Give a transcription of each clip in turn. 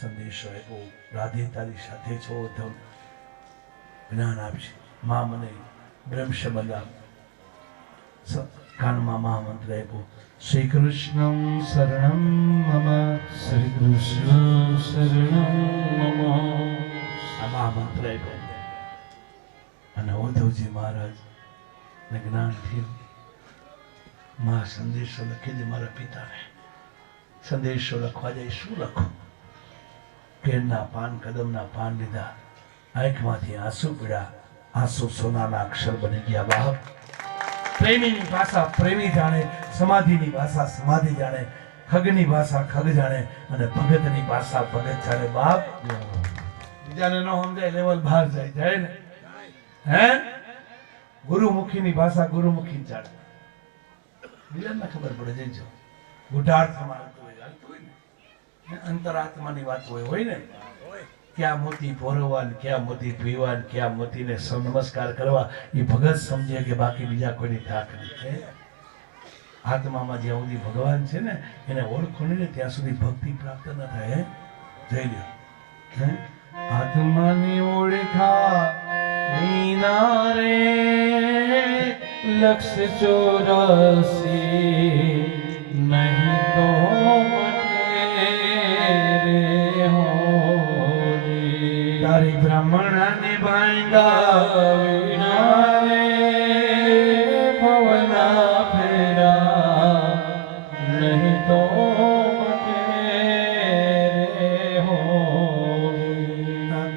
સંદેશો આપ્યો. રાધે તારી સાથે છો ધમ. જ્ઞાન આપશે. મા મને બ્રહ્મ સંબંધ આપ કાનમાં મહામંત્ર આપ્યો. શ્રી કૃષ્ણ શરણમ મમ. શ્રી કૃષ્ણ શરણમ મમ. આ મહામંત્ર આપ્યો. અને ઉદ્ધવજી મહારાજ ને જ્ઞાન થયું. મા સંદેશો લખી દે મારા પિતાને. સંદેશો લખવા જાય શું લખો? કેળના પાન, કદમના પાન લીધા. આંખમાંથી આંસુ પીડા. આંસુ સોનાના અક્ષર બની ગયા, બાપ. પ્રેમીની ભાષા પ્રેમી જાણે, સમાધિની ભાષા સમાધિ જાણે, ખગની ભાષા ખગ જાણે અને ભગતની ભાષા ભગત જાણે, બાપ. બીજાને ન સમજાય લેવલ બહાર જાય જાય ને? હે? ગુરુમુખીની ભાષા ગુરુમુખી જાણે. બીજાને ખબર પડે, જઈ જો ગુઢાર્થમાં હાલતું હોય હાલતું હોય ને અંતરાત્માની વાત હોય ને? ક્યાં મોતી ભોરવાન ક્યાં મોતી પીવાન, ક્યાં મોતીને નમસ્કાર કરવા, એ ભગત સમજે કે બાકી બીજા કોઈની થાક નથી આત્મામાં જ્યાં સુધી ભગવાન છે ને, એને ઓળખો નહીં ને, ત્યાં સુધી ભક્તિ પ્રાપ્ત ન થાય જઈ હે? આત્માની ઓળખા વિના રે લક્ષ ચોરાસી ભાંગા વિના રે ભવના ફેરા. નહીં તો હોરી.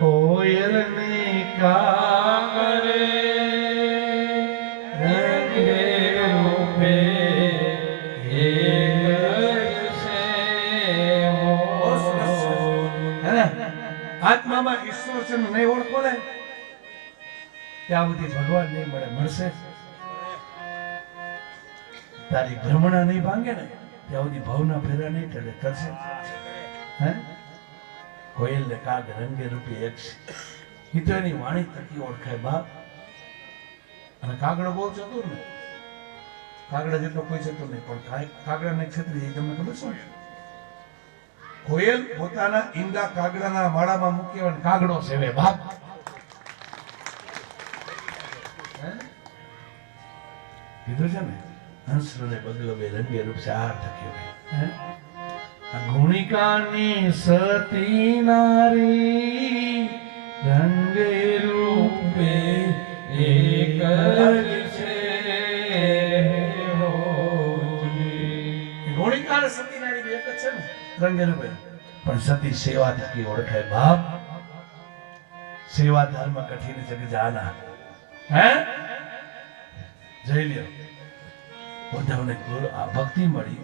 કોયલને કાગરે રંગે રૂપે આત્મામાં ઈશ્વર છે ને નહીં ઓળખો ને? ત્યાં સુધી ભગવાન નહીં મળે, મળશે? તારી ભ્રમણા નહીં ભાંગે ને, ત્યાં સુધી ભાવના ફેરા નહીં ટળે કરશે હે? કોયલ ને કાગ રંગે રૂપી એક છે. એની વાણી થકી ઓળખાય બાપ. અને કાગડો બહુ ચતુર ને કાગડા જેટલો કોઈ જતો નહીં, પણ કાગડા કાગડાને છત્રી એ તમને ખબર છે? કોયલ પોતાના ઈંડા કાગડાના માળામાં મૂકી કાગડો સેવે બાપ? કીધું છે ને હંસને બદલો બે રંગે રૂપ છે આ થકી ગુણિકાની સતી નારી રંગે રૂપે એક જ છે ગુણિકાર સતી નારી એક જ છે ને? રંગે રૂપે. પણ સતી સેવા થકી ઓળખાય બાપ? સેવા ધર્મ કઠિન છે કે જાના? હે? જઈ લ્યો. ઉદ્ધવને ગુરુ આ ભક્તિ મળી.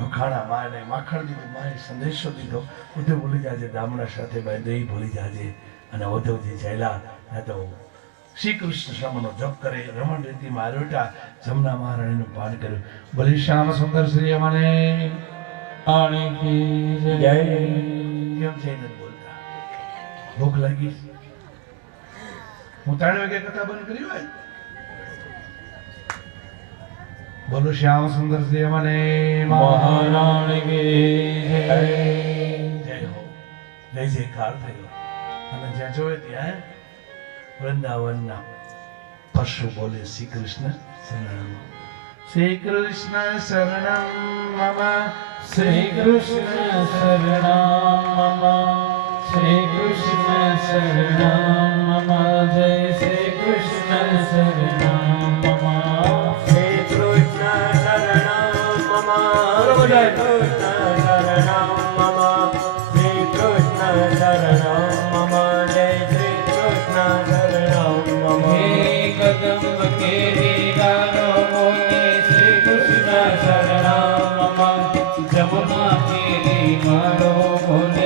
રોખાણા માને માખણ દીધું માએ સંદેશો દીધો. ઉદ્ધવ ભૂલી જાજે દામણા સાથે ભાઈ દહીં ભૂલી જાજે. અને ઉદ્ધવજી જયલા તો શ્રી કૃષ્ણ શ્રમનો જપ કરે રમણ રીતિમાં આરોટા જમના મહારાણીનું પાન કર્યું. બલી શ્યામ સુંદર શ્રી અમને જય. કેમ છે બોલતા? ભૂખ લાગી? હું ત્રણ વાગે કથા બંધ કરી હોય? બોલો શ્યામ સુંદર અમને મહારાણી જય હો. જય જયકાર થયો. અને જ્યાં જોયે ત્યાં વૃંદાવનના પશુ બોલે, શ્રી કૃષ્ણ શરણમ. શ્રી કૃષ્ણ શરણમ મમ, શ્રી કૃષ્ણ શરણમ મમ, શ્રી કૃષ્ણ શરણમ જમુના કેરી મારો બોલે.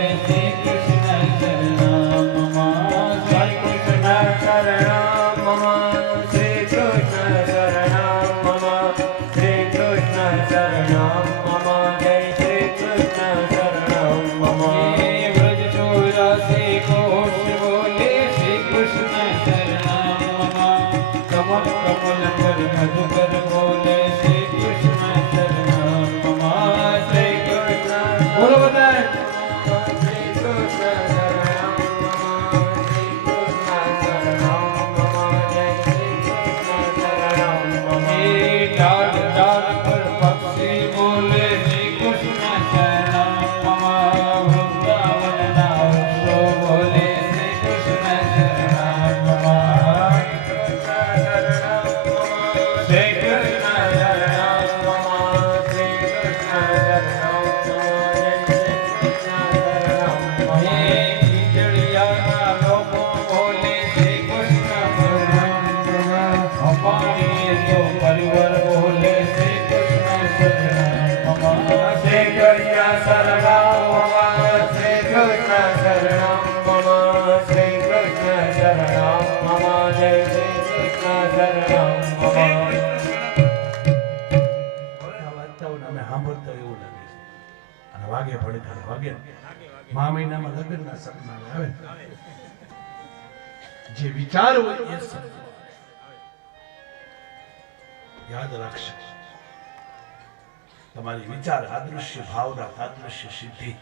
તમારી વિચાર આદૃશ્ય, ભાવના, આદૃશ્ય સિદ્ધિ.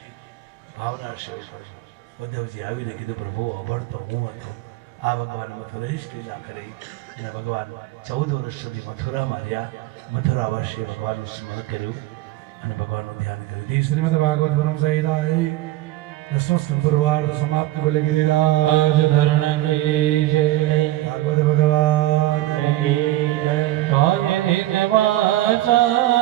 ભાવના ઉદ્ધવજી આવીને કીધું, પ્રભુ અભળતો હું હતો. આ ભગવાન મથુરેશ લીલા કરી. અને ભગવાન ચૌદ વર્ષ સુધી મથુરામાં રહ્યા. મથુરા વર્ષે ભગવાનનું સ્મરણ કર્યું. અને ભગવાનનું ધ્યાન કર્યું ધી શ્રીમદ ભાગવત પરમ સંહિતા દસમો સ્તંભ સમાપ્ત બોલે ગિરિરાજ ધરણ કી જય ભાગવત ભગવાન કાયેન વાચા.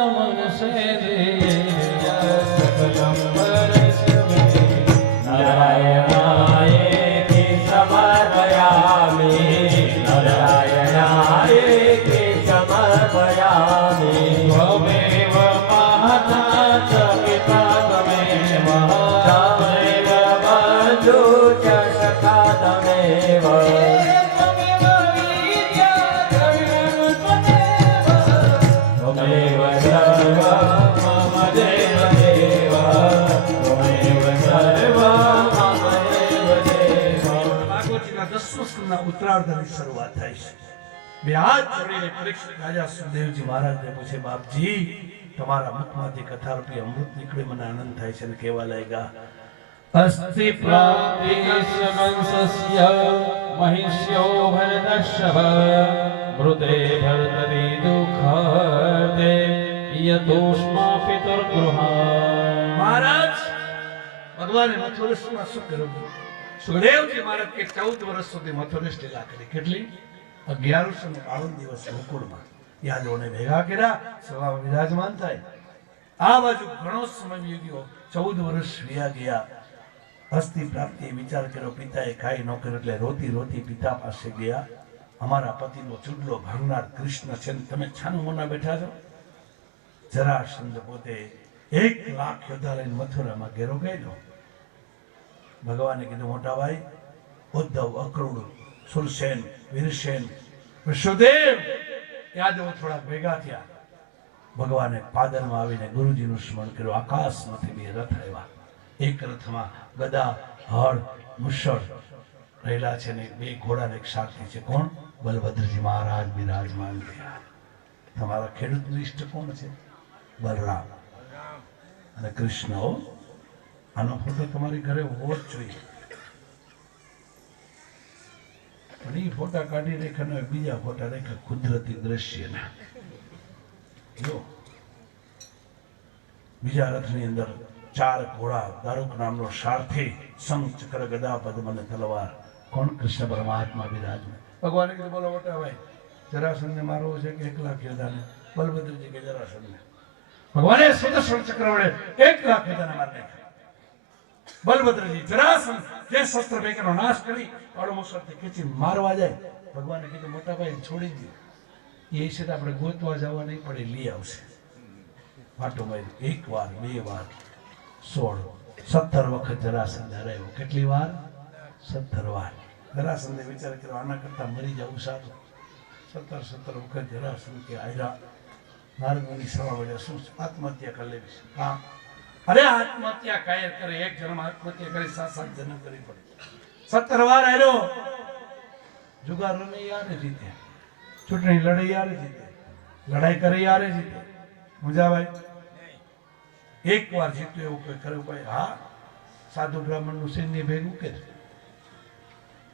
કહીશ બે હાથ જોડીને પરીક્ષિત રાજા સુદેવજી મહારાજને પૂછે બાપજી તમારા મુખમાંથી કથા રૂપી અમૃત નીકળે મને આનંદ થાય છે અને કહેવા લાગ્યા? અસ્થિ પ્રાપ્તિસ્ય મહિષ્યો ભરદશવ મૃતે ભરતરી દુઃખતે યતોષ્મા પિતર્ગૃહ મહારાજ ભગવાને મથુરસમાં શું કર્યું? સુદેવજી મહારાજ કે ચૌદ વર્ષ સુધી મથુરસ લીલા કરી. કેટલી? અગિયારસો ને બાવન દિવસ ગોકુળમાં યાદોને ભેગા કર્યા, સભામાં વિરાજમાન થાય. આ બાજુ ઘણો સમય વી ગયો. ચૌદ વર્ષ વ્યા ગયા. અસ્થિ પ્રાપ્તિ વિચાર કર્યો, પિતાએ કાંઈ ન કર્યું એટલે રોતી રોતી પિતા પાસે ગયા. અમારા પતિનો ચૂડલો ભાંગનાર કૃષ્ણ છે તમે છાનું મોના બેઠા છો? જરાસંધ પોતે એક લાખ યોદ્ધા લઈને મથુરામાં ઘેરો ગયેલો. ભગવાને કીધું, મોટા ભાઈ, ઉદ્ધવ અક્રૂર સુરસેન વીરસેન વિશ્વદેવ યાદવો થોડા ભેગા થયા. ભગવાને પાદરમાં આવીને ગુરુજીનું સ્મરણ કર્યું. આકાશમાંથી બે રથ આવ્યા. એક રથમાં ગદા હળ મુશળ રહેલા છે ને બે ઘોડાને એક સાથી છે. કોણ? બલભદ્રજી મહારાજ બિરાજમાન થયા તમારા ખેડૂતનું ઇષ્ટ કોણ છે? બલરામ. અને કૃષ્ણ આનો ફોટો તમારી ઘરે હોવો જ જોઈએ. પણ એ ફોટા કાઢી રાખ્યા બીજા ફોટા રાખ્યા કુદરતી દ્રશ્યના. જો. બીજા રથની અંદર ચાર ઘોડા દારૂક નામનો સારથી શંખ ચક્ર ગદા પદ્મ અને તલવાર. કોણ કૃષ્ણ પરમાત્મા બિરાજમાન? ભગવાને કીધું, બોલો મોટા ભાઈ જરાસંધને મારવો છે કે એક લાખ યોદ્ધાને? બલભદ્રજી કે જરાસંધને ભગવાને સુદર્શન ચક્ર વડે એક લાખ યોદ્ધાને મારી નાખ્યા. બલભદ્રજી, જરાસન જે શસ્ત્ર ભેગનો નાશ કરી અડમોસરથી ખેંચી મારવા જાય. ભગવાને કીધું, મોટાભાઈ, છોડી દે. એ છે આપણે ગોતવા જવા નહીં પડે લઈ આવશે. મારી એક વાર, બે વાર, સોળ, સત્તર વખત જરાસન ધરાયો કેટલી વાર? સત્તર વાર. જરાસંધે વિચાર કર્યો, આના કરતા મરી જવું સારું. સત્તર સત્તર વખત જરાસન કે આયરા. નારદની સવા વડે શું? આત્મહત્યા કરી લેવી હા અરે આત્મહત્યા કાયર કરે, એક જન્મ આત્મહત્યા કરી, સાત સાત જન્મ કરી પડે. સત્તર વાર આવ્યો જુગાર રમે યારે જીતે ચૂંટણી લડે યારે જીતે લડાઈ કરે યારે જીતે મુજાભાઈ એક વાર જીત્યો એવું કોઈ કરે ભાઈ હા. સાધુ બ્રાહ્મણનું સૈન્ય ભેગું કે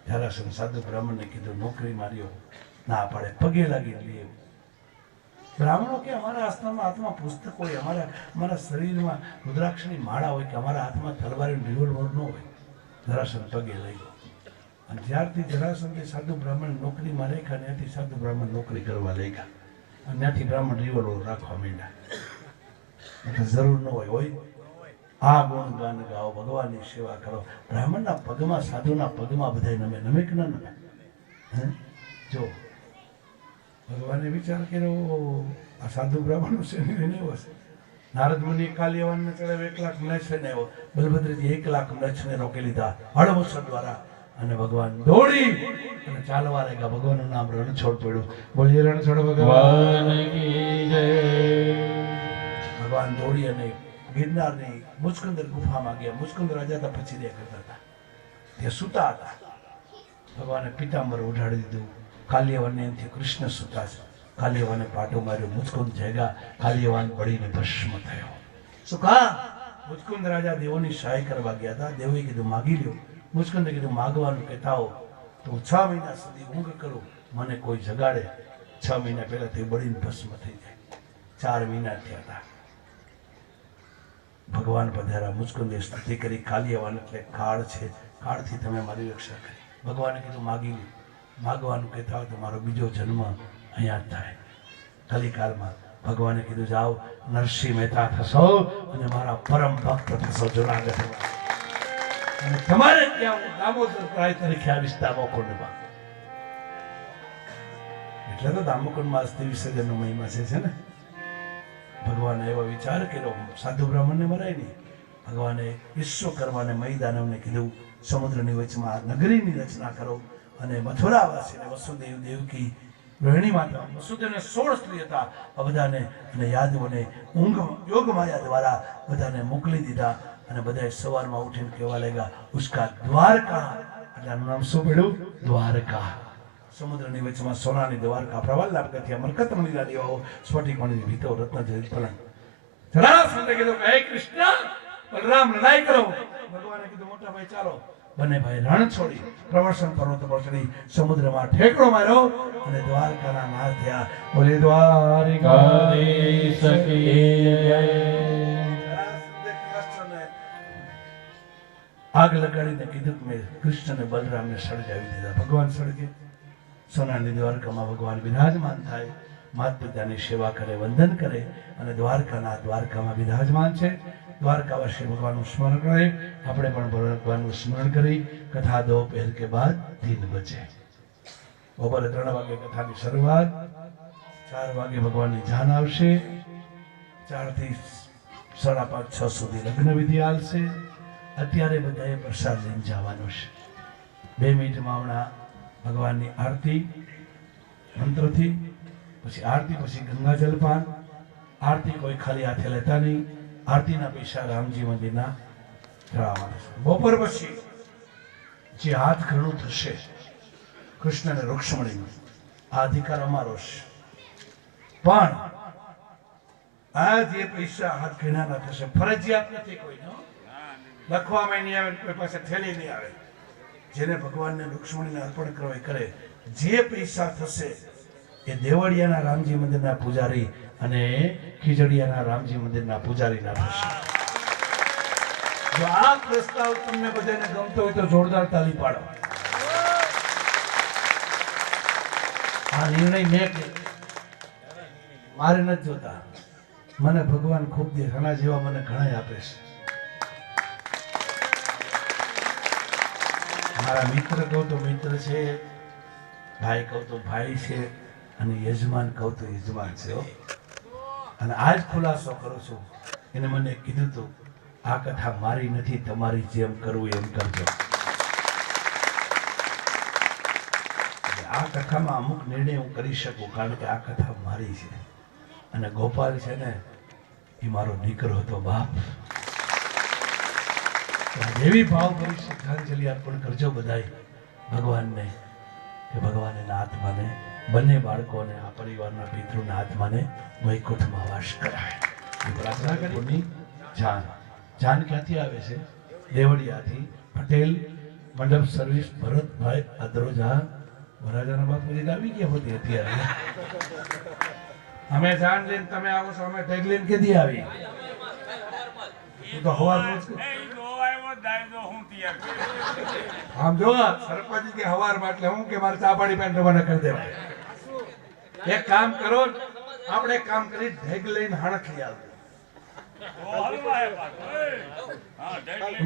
જરાસન સાધુ બ્રાહ્મણને કીધું, નોકરી માર્યો. ના પાડે, પગે લાગી લઈએ બ્રાહ્મણો કે અમારા આસ્થામાં હાથમાં પુસ્તક હોય, અમારા અમારા શરીરમાં રુદ્રાક્ષની માળા હોય કે અમારા હાથમાં તલવારી રિવોલ્વર ન હોય જરાસંઘ પગે લઈ ગયો. અને જ્યારથી જરાસંઘે સાધુ બ્રાહ્મણ નોકરીમાં રાખ્યા ત્યાંથી સાધુ બ્રાહ્મણ નોકરી કરવા લઈ ગયા અને ત્યાંથી બ્રાહ્મણ રિવોલ્વર રાખવા માંડ્યા. એટલે જરૂર ન હોય હોય. આ ગુણ ગાન ગાઓ, ભગવાનની સેવા કરો. બ્રાહ્મણના પગમાં, સાધુના પગમાં બધા નમે નમે કે ન નમે? હે? જો ભગવાને વિચાર કર્યો આ સાધુ બ્રાહ્મણનું છે નહીં હશે નારદ મુનિ કાલિયાવાનને ચડાવે એક લાખ નચ ને આવ્યો બલભદ્રજી એક લાખ નચને રોકી લીધા હળવસર દ્વારા. અને ભગવાન દોડી અને ચાલવા લાગ્યા. ભગવાનનું નામ રણછોડ પડ્યું. બોલીએ, રણછોડ ભગવાન ભગવાન દોડી અને ગિરનારની મુચકુંદર ગુફામાં ગયા. મુચકુંદર રાજા હતા પછી દે કરતા હતા. તે સૂતા હતા. ભગવાને પિતાંબર ઉઢાડી દીધું. કાલ્યવાનને એમથી કૃષ્ણ સૂતા છે. કાલ્યવાને પાટો માર્યો, મુચકુંદ જગ્યા. કાલ્યવાન પડીને ભસ્મ થયો. શું કા? મુચકુંદ રાજા દેવોની સહાય કરવા ગયા હતા. દેવોએ કીધું, માગી લ્યો. મુચકુંદે કીધું, માગવાનું કહેતા હો તો છ મહિના સુધી ઊંઘ કરું. મને કોઈ જગાડે. છ મહિના પહેલા તે બળીને ભસ્મ થઈ જાય. ચાર મહિના થયા હતા. ભગવાન પધારા મુસ્કુંદે સ્તુતિ કરી. કાલિયવાન એટલે કાળ છે. કાળથી તમે મારી રક્ષા કરી. ભગવાને કીધું, માગી લ્યો. માગવાનું કહેતા હોય તો મારો બીજો જન્મ અહીંયા જ થાય. કલિકાલમાં ભગવાને કીધું, જાઓ, નરસિંહ મહેતા થશો અને મારા પરમ ભક્ત થશો જુનાગઢ અને તમારે ત્યાં હું દામોદર રાય તરીકે આવીશ દામોકુંડમાં. એટલે તો દામોકુંડમાં અસ્થિ વિસર્જનનો મહિમા છે ને? ભગવાને એવો વિચાર કર્યો, સાધુ બ્રાહ્મણને મરાય નહીં. ભગવાને વિશ્વકર્માને મૈદાનવને કીધું, સમુદ્રની વચમાં નગરીની રચના કરો. અને મથુરાવાસીને વસુદેવ દેવકી રોહિણી માતા વસુદેવને સોળ સ્ત્રી હતા. આ બધાને અને યાદવોને ઊંઘ, યોગ માયા દ્વારા બધાને મોકલી દીધા અને બધાએ સવારમાં ઉઠીને કહેવા લાગ્યા, ઉસકા દ્વારકા. એટલે આનું નામ શું પડ્યું? દ્વારકા. સમુદ્રની વચમાં સોનાની દ્વારકા, પ્રવાલ ગથિયા મરકત મણીના દેવાઓ સ્ફટિક મણીની ભીતો રત્ન જડિત પલંગ જરાસંધે કીધું હે કૃષ્ણ, બલરામ, લડાઈ કરો. ભગવાને કીધું, મોટા ભાઈ, ચાલો. બંને ભાઈ રણ છોડી પ્રવર્ષણ પર્વત પર ચડી સમુદ્રમાં ઠેકડો માર્યો અને દ્વારકાના નાશ થયા. બોલે દ્વારિકા હરી સખી જય. જરાસંધે કૃષ્ણને આગ લગાડીને કીધું કે મેં કૃષ્ણને બલરામને સળગાવી દીધા. ભગવાન સળગે. સોનાની દ્વારકામાં ભગવાન વિરાજમાન થાય. માત પિતાની સેવા કરે, વંદન કરે અને દ્વારકાના દ્વારકામાં વિરાજમાન છે. દ્વારકાવાસી ભગવાનનું સ્મરણ કરે આપણે પણ ભગવાનનું સ્મરણ કરી કથા દો પહેર કે બાદ દિન બચે. બપોરે ત્રણ વાગે કથાની શરૂઆત. ચાર વાગે ભગવાનની જાન આવશે. ચારથી સાડા પાંચ, છ સુધી લગ્ન વિધિ આવશે અત્યારે બધાએ પ્રસાદ લઈને જવાનું છે. બે મિનિટમાં હમણાં ભગવાનની આરતી મંત્રથી, પછી આરતી, પછી ગંગા જલપાન. આરતી કોઈ ખાલી હાથે લેતા નહીં. આરતીના પૈસા રામજી મંદિરના ચડાવવાના છે. બપોર પછી જે હાથ ઘણું થશે કૃષ્ણ અને આ અધિકાર અમારો છે. પણ આ જે પૈસા હાથ ઘણાના થશે, ફરજિયાત નથી કોઈનો. લખવામાં નહીં આવે કોઈ પાસે થેલી નહીં આવે. જેને ભગવાનને રૂક્ષ્મણીને અર્પણ કરવા કરે. જે પૈસા થશે, એ દેવળિયાના રામજી મંદિરના પૂજારી અને ખીજડીયાના રામજી મંદિરના પૂજારીના થશે જો આ પ્રસ્તાવ તમને બધાને ગમતો હોય તો જોરદાર તાલી પાડો આ નિર્ણય મેં. મારે નથી જોતા મને ભગવાન ખૂબ દે ઘણા જેવા મને ઘણા આપે છે મારા મિત્ર કહું તો મિત્ર છે, ભાઈ કહું તો ભાઈ છે, અને યજમાન કહું તો યજમાન છે. અને આ જ ખુલાસો કરું છું. એને મને કીધું તું, આ કથા મારી નથી, તમારી જેમ કરવું એમ કરજો. આ કથામાં અમુક નિર્ણય હું કરી શકું, કારણ કે આ કથા મારી છે. અને ગોપાલ છે ને, એ મારો દીકરો હતો બાપ. એવી આ દેવી ભાવ ભરી શ્રદ્ધાંજલિ અર્પણ કરજો બધાય ભગવાનને, કે ભગવાન એના આત્માને બંને બાળકોને આ પરિવારના પિતૃના આત્માને વૈકુંઠમાં વાસ કરાય પ્રાર્થના કરી. જાન. જાન ક્યાંથી આવે છે? દેવળિયાથી. પટેલ મંડપ સર્વિસ ભરતભાઈ અદરોજા વરાજાના બાપુજી આવી ગયા હોતી અત્યારે. અમે જાન લઈને તમે આવો છો અમે ટેગ લઈને કેદી આવી? તો હવા રોજ. આમ જો સરપંચ કે હવારમાં એટલે હું કે મારે ચા પાણી પેન્ટ રવાના કરી દેવા. એક કામ કરો, આપણે કામ કરી, ઢેગ લઈને લઈ આવજો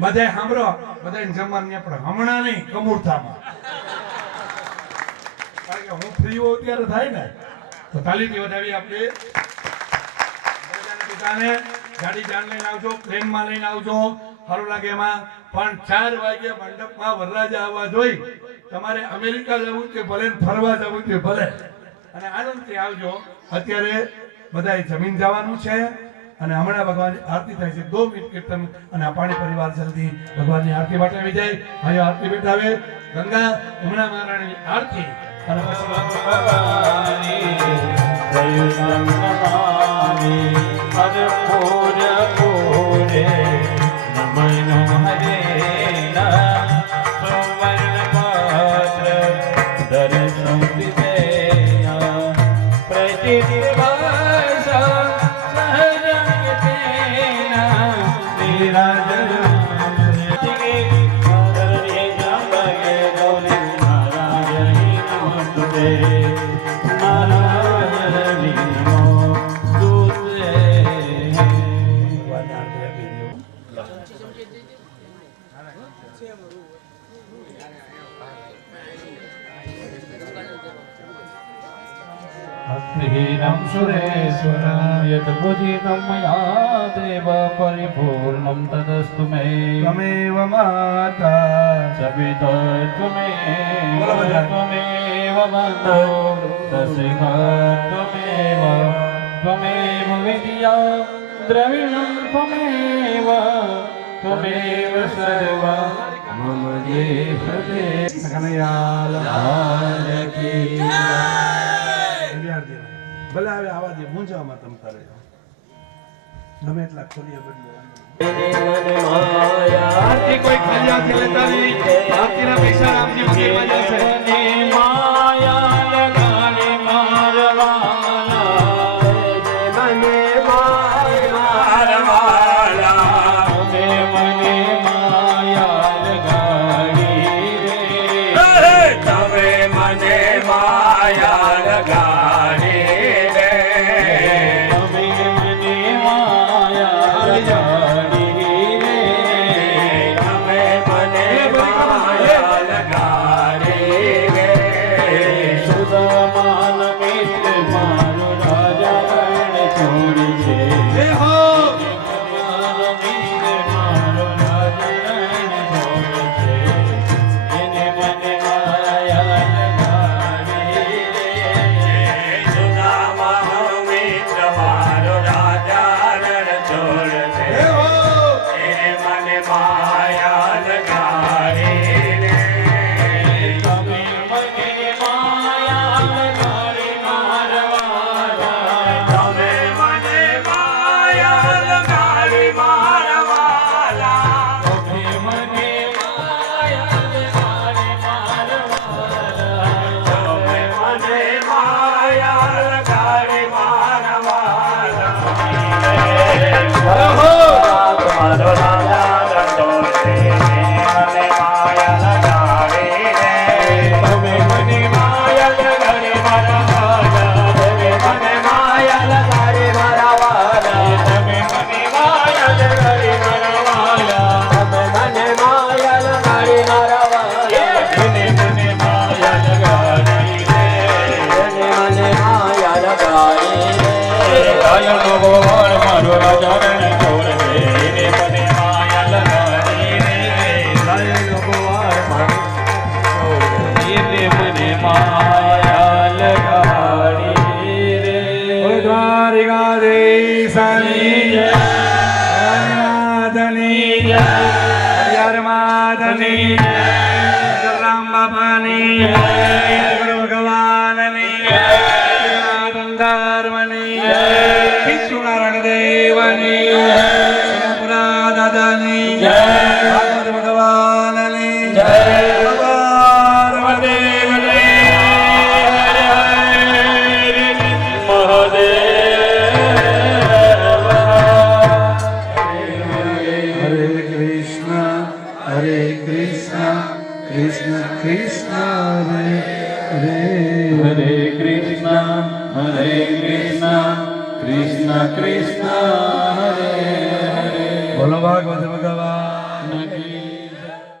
બધાય થાય ને. તો તાલીથી વધાવી આપણે બધાના ગાડી જાણ લઈને આવજો, પ્લેનમાં લઈને આવજો. સારું લાગે એમાં. પણ ચાર વાગે મંડપમાં વરરાજા આવવા જોઈ તમારે અમેરિકા જવું કે ભલે ફરવા જવું કે ભલે. અને આનંદથી આવજો. અત્યારે બધાએ જમીન જવાનું છે અને હમણાં ભગવાનની આરતી થાય છે. દો મિનિટ કીર્તન અને આ પરિવાર જલ્દી ભગવાનની આરતી માટે આવી જાય. ભાઈઓ આરતી બેઠાવે. ગંગા હમણાં મહારાણીની આરતી. અને પછી ભક્તિહીનમ સુરેશ્વરમ યદબુધિતમ મયા દેવ પરિપૂર્ણમ તદસ્તુ મે ત્વમેવ માતા સવિતો ત્વમેવ ત્વમેવ બંધો તસિંહ ત્વમેવ ત્વમેવ વિદ્યા દ્રવિણમ त्वमेव त्वमेव सर्व मम देहते કનૈયાલ की વિદ્યાર્થી ભલે આવે આવા દે મૂંઝામાં તમ તારે ગમે એટલા ખોલીએ બદલે આરતી કોઈ ખલિયાથી લેતા નહીં આરતીના પૈસા રામજી મંદિરમાં જશે ધર્મની જય વિષ્ણુનારાયણ દેવની